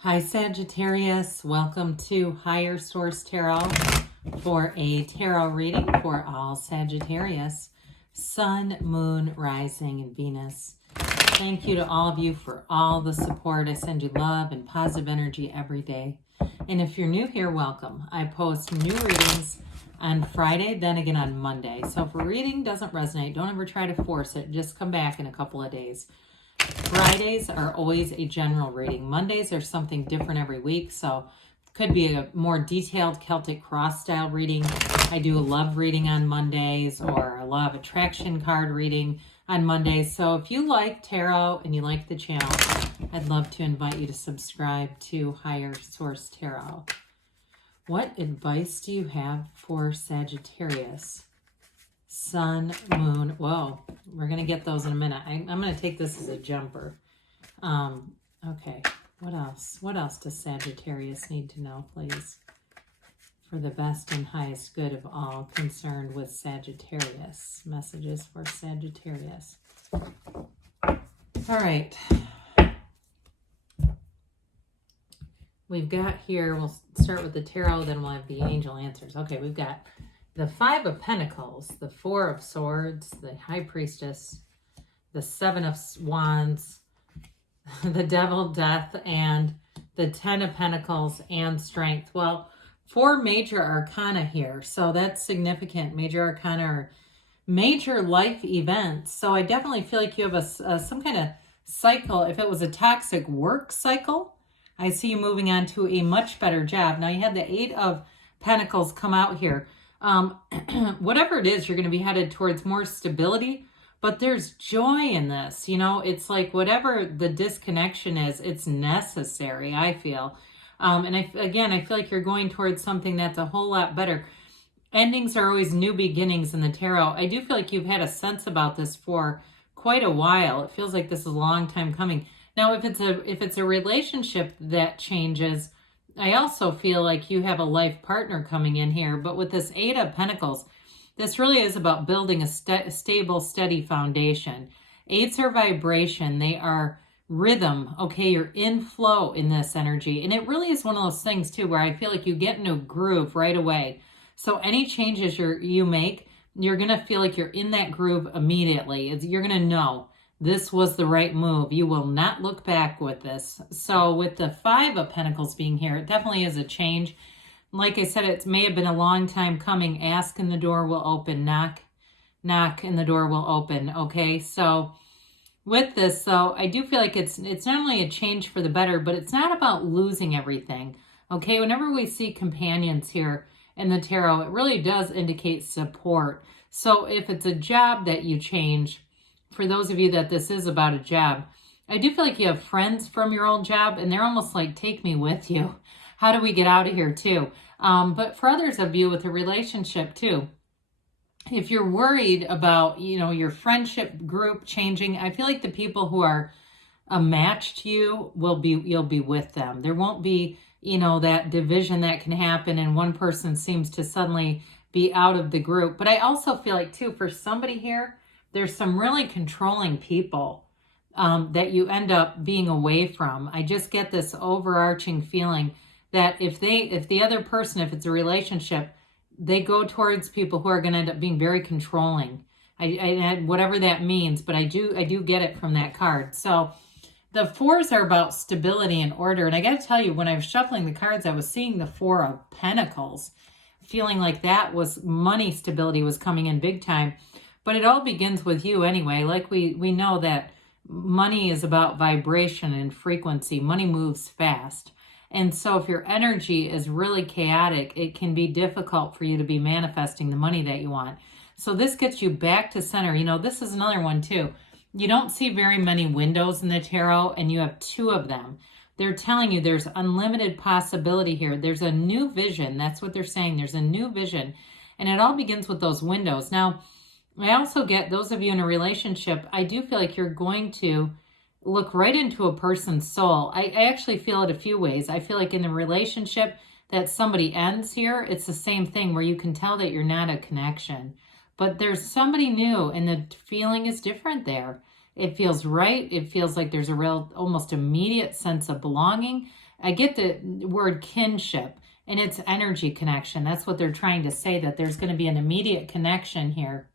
Hi Sagittarius, welcome to Higher Source Tarot for a tarot reading for all Sagittarius, Sun, Moon, Rising, and Venus. Thank you to all of you for all the support. I send you love and positive energy every day. And if you're new here, welcome. I post new readings on Friday, then again on Monday. So if a reading doesn't resonate, don't ever try to force it. Just come back in a couple of days. Fridays are always a general reading. Mondays are something different every week, so it could be a more detailed Celtic cross style reading. I do a love reading on Mondays or a law of attraction card reading on Mondays. So if you like tarot and you like the channel, I'd love to invite you to subscribe to Higher Source Tarot. What advice do you have for Sagittarius? Sun, Moon. Whoa, we're going to get those in a minute. I'm going to take this as a jumper. Okay, what else? What else does Sagittarius need to know, please? For the best and highest good of all concerned with Sagittarius. Messages for Sagittarius. All right. We've got here, we'll start with the tarot, then we'll have the angel answers. Okay, we've got the Five of Pentacles, the Four of Swords, the High Priestess, the Seven of Wands, the Devil, Death, and the Ten of Pentacles and Strength. Well, four major arcana here, so that's significant. Major arcana are major life events. So I definitely feel like you have some kind of cycle. If it was a toxic work cycle, I see you moving on to a much better job. Now you had the Eight of Pentacles come out here. Whatever it is, you're going to be headed towards more stability, but there's joy in this. You know, it's like whatever the disconnection is, it's necessary, I feel. And I feel like you're going towards something that's a whole lot better. Endings are always new beginnings in the tarot. I do feel like you've had a sense about this for quite a while. It feels like this is a long time coming. Now, if it's a relationship that changes, I also feel like you have a life partner coming in here, but with this Eight of Pentacles, this really is about building a stable, steady foundation. Eights are vibration. They are rhythm. Okay, you're in flow in this energy. And it really is one of those things, too, where I feel like you get into a groove right away. So any changes you make, you're going to feel like you're in that groove immediately. You're going to know this was the right move. You will not look back with this. So with the Five of Pentacles being here, it definitely is a change. Like I said, it may have been a long time coming. Ask and the door will open. Knock, knock, and the door will open. Okay, so with this, though, I do feel like it's not only a change for the better, but it's not about losing everything. Okay, whenever we see companions here in the tarot, it really does indicate support. So if it's a job that you change, for those of you that this is about a job, I do feel like you have friends from your old job and they're almost like, take me with you. How do we get out of here too? But for others of you with a relationship too, if you're worried about, your friendship group changing, I feel like the people who are a match to you you'll be with them. There won't be, that division that can happen and one person seems to suddenly be out of the group. But I also feel like too, for somebody here, there's some really controlling people that you end up being away from. I just get this overarching feeling that if the other person, if it's a relationship, they go towards people who are going to end up being very controlling. I whatever that means, but I do get it from that card. So the fours are about stability and order. And I got to tell you, when I was shuffling the cards, I was seeing the Four of Pentacles, feeling like that was money stability was coming in big time. But it all begins with you anyway. Like we know that money is about vibration and frequency. Money moves fast. And so if your energy is really chaotic, it can be difficult for you to be manifesting the money that you want. So this gets you back to center. This is another one too. You don't see very many windows in the tarot and you have two of them. They're telling you there's unlimited possibility here. There's a new vision. That's what they're saying. There's a new vision. And it all begins with those windows. Now, I also get those of you in a relationship, I do feel like you're going to look right into a person's soul. I actually feel it a few ways. I feel like in a relationship that somebody ends here, it's the same thing where you can tell that you're not a connection. But there's somebody new and the feeling is different there. It feels right. It feels like there's a real, almost immediate sense of belonging. I get the word kinship, and it's energy connection. That's what they're trying to say, that there's going to be an immediate connection here.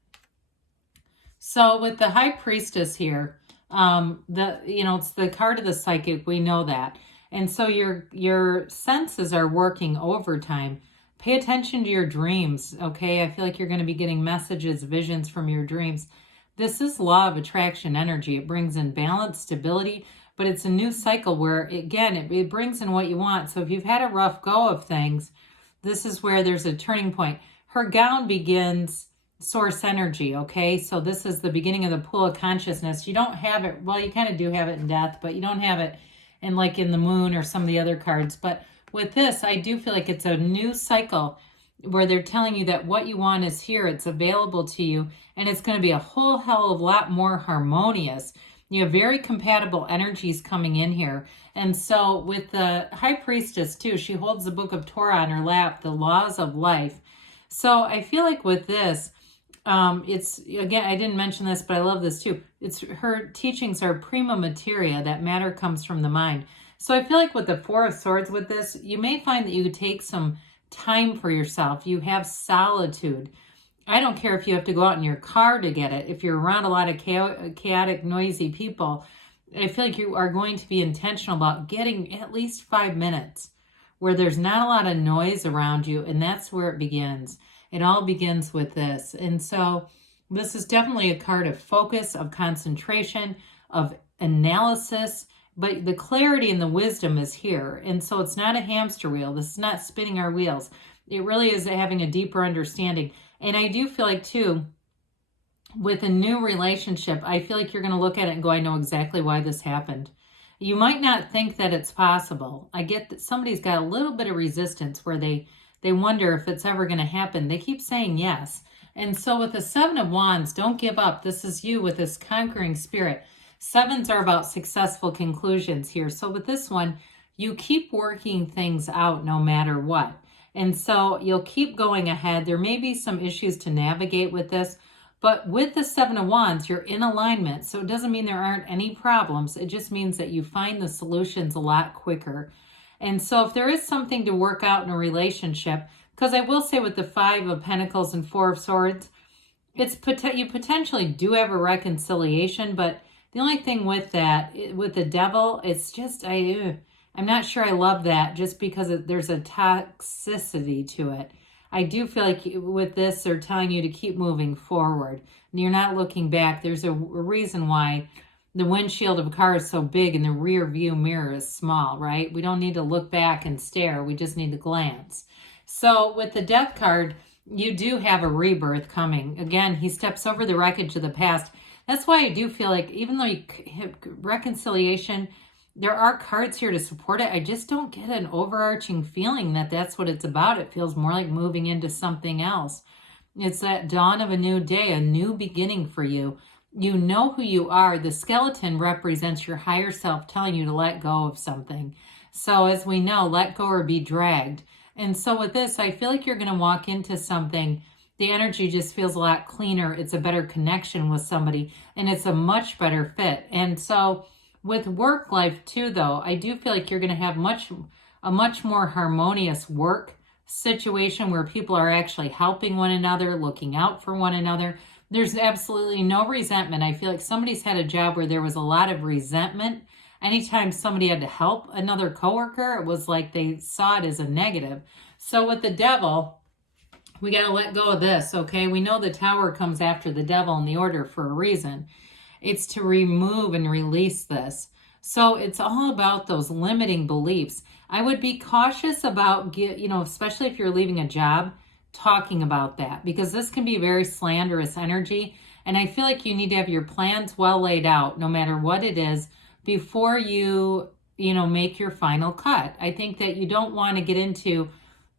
So with the High Priestess here, it's the card of the psychic. We know that. And so your senses are working overtime. Pay attention to your dreams, okay? I feel like you're going to be getting messages, visions from your dreams. This is law of attraction energy. It brings in balance, stability, but it's a new cycle where, again, it brings in what you want. So if you've had a rough go of things, this is where there's a turning point. Her gown begins source energy, okay? So this is the beginning of the pool of consciousness. You don't have it, well, you kind of do have it in death, but you don't have it in like in the moon or some of the other cards. But with this, I do feel like it's a new cycle where they're telling you that what you want is here, it's available to you, and it's going to be a whole hell of a lot more harmonious. You have very compatible energies coming in here. And so with the High Priestess too, she holds the Book of Torah on her lap, the laws of life. So I feel like with this, it's, again, I didn't mention this, but I love this too. It's her teachings are prima materia, that matter comes from the mind. So I feel like with the Four of Swords with this, you may find that you take some time for yourself. You have solitude. I don't care if you have to go out in your car to get it. If you're around a lot of chaotic, noisy people, I feel like you are going to be intentional about getting at least 5 minutes where there's not a lot of noise around you, and that's where it begins. It all begins with this. And so this is definitely a card of focus, of concentration, of analysis, but the clarity and the wisdom is here. And so it's not a hamster wheel. This is not spinning our wheels. It really is having a deeper understanding. And I do feel like too, with a new relationship, I feel like you're going to look at it and go, I know exactly why this happened. You might not think that it's possible. I get that somebody's got a little bit of resistance where they wonder if it's ever going to happen. They keep saying yes. And so with the Seven of Wands, don't give up. This is you with this conquering spirit. Sevens are about successful conclusions here. So with this one, you keep working things out no matter what. And so you'll keep going ahead. There may be some issues to navigate with this, but with the Seven of Wands, you're in alignment. So it doesn't mean there aren't any problems. It just means that you find the solutions a lot quicker. And so if there is something to work out in a relationship, because I will say with the Five of Pentacles and Four of Swords, you potentially do have a reconciliation, but the only thing with that, with the Devil, it's just, I'm not sure I love that just because there's a toxicity to it. I do feel like with this, they're telling you to keep moving forward. You're not looking back. There's a reason why the windshield of a car is so big and the rear view mirror is small, right? We don't need to look back and stare. We just need to glance. So with the Death card, you do have a rebirth coming. Again, he steps over the wreckage of the past. That's why I do feel like even though you have reconciliation, there are cards here to support it. I just don't get an overarching feeling that that's what it's about. It feels more like moving into something else. It's that dawn of a new day, a new beginning for you. You know who you are. The skeleton represents your higher self telling you to let go of something. So as we know, let go or be dragged. And so with this, I feel like you're going to walk into something. The energy just feels a lot cleaner. It's a better connection with somebody, and it's a much better fit. And so with work life too, though, I do feel like you're going to have a much more harmonious work situation where people are actually helping one another, looking out for one another. There's absolutely no resentment. I feel like somebody's had a job where there was a lot of resentment. Anytime somebody had to help another coworker, it was like they saw it as a negative. So with the Devil, we got to let go of this, okay? We know the Tower comes after the Devil in the order for a reason. It's to remove and release this. So it's all about those limiting beliefs. I would be cautious about, especially if you're leaving a job, talking about that, because this can be very slanderous energy. And I feel like you need to have your plans well laid out, no matter what it is, before you make your final cut. I think that you don't want to get into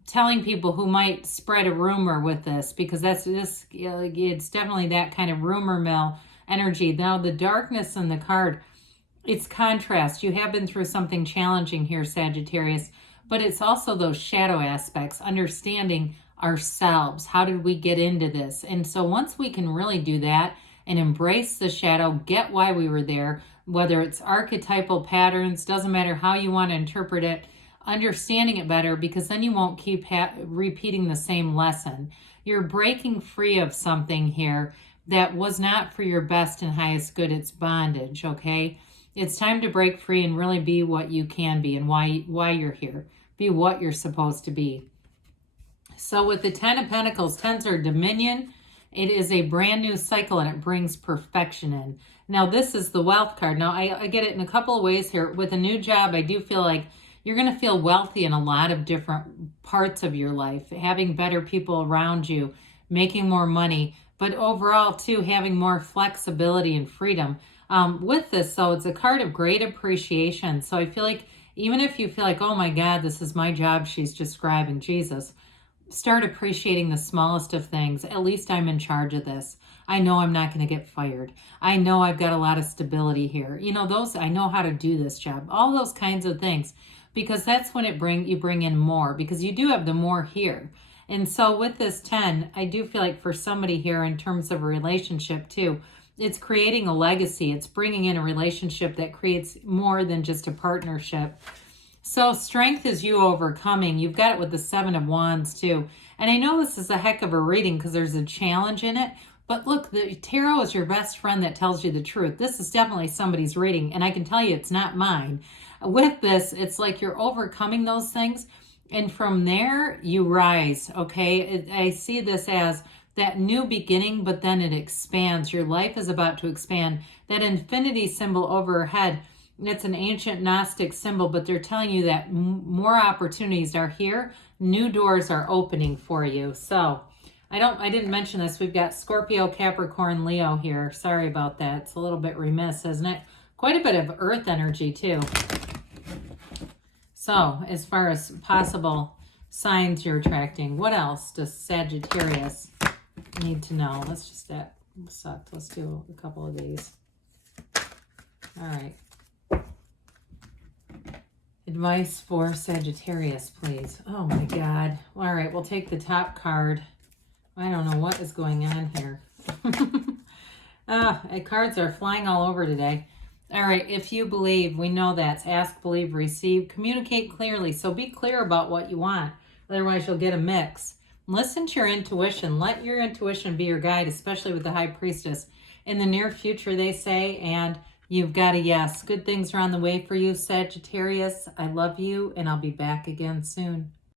telling people who might spread a rumor with this, because it's definitely that kind of rumor mill energy. Now the darkness in the card, it's contrast. You have been through something challenging here, Sagittarius, but it's also those shadow aspects, understanding ourselves. How did we get into this? And so once we can really do that and embrace the shadow, get why we were there, whether it's archetypal patterns, doesn't matter how you want to interpret it, understanding it better, because then you won't keep repeating the same lesson. You're breaking free of something here that was not for your best and highest good. It's bondage, okay? It's time to break free and really be what you can be and why you're here. Be what you're supposed to be. So with the 10 of Pentacles, 10s are dominion. It is a brand new cycle and it brings perfection in. Now this is the wealth card. Now I get it in a couple of ways here. With a new job, I do feel like you're going to feel wealthy in a lot of different parts of your life. Having better people around you, making more money, but overall too, having more flexibility and freedom. With this, though, it's a card of great appreciation. So I feel like even if you feel like, oh my God, this is my job, she's describing Jesus, start appreciating the smallest of things. At least I'm in charge of this. I know I'm not going to get fired. I know I've got a lot of stability here. You know, I know how to do this job. All those kinds of things, because that's when you bring in more, because you do have the more here. And so with this 10, I do feel like for somebody here in terms of a relationship too, it's creating a legacy. It's bringing in a relationship that creates more than just a partnership. So strength is you overcoming. You've got it with the 7 of Wands too. And I know this is a heck of a reading because there's a challenge in it. But look, the tarot is your best friend that tells you the truth. This is definitely somebody's reading. And I can tell you it's not mine. With this, it's like you're overcoming those things. And from there, you rise, okay? I see this as that new beginning, but then it expands. Your life is about to expand. That infinity symbol overhead, it's an ancient Gnostic symbol, but they're telling you that more opportunities are here. New doors are opening for you. So I didn't mention this. We've got Scorpio, Capricorn, Leo here. Sorry about that. It's a little bit remiss, isn't it? Quite a bit of earth energy too. So as far as possible signs you're attracting, what else does Sagittarius need to know? Let's just, that sucked. Let's do a couple of these. All right. Advice for Sagittarius, please. Oh my God. All right, we'll take the top card. I don't know what is going on here. Cards are flying all over today. All right, if you believe, we know that's ask, believe, receive. Communicate clearly. So be clear about what you want. Otherwise, you'll get a mix. Listen to your intuition. Let your intuition be your guide, especially with the High Priestess. In the near future, they say, and you've got a yes. Good things are on the way for you, Sagittarius. I love you, and I'll be back again soon.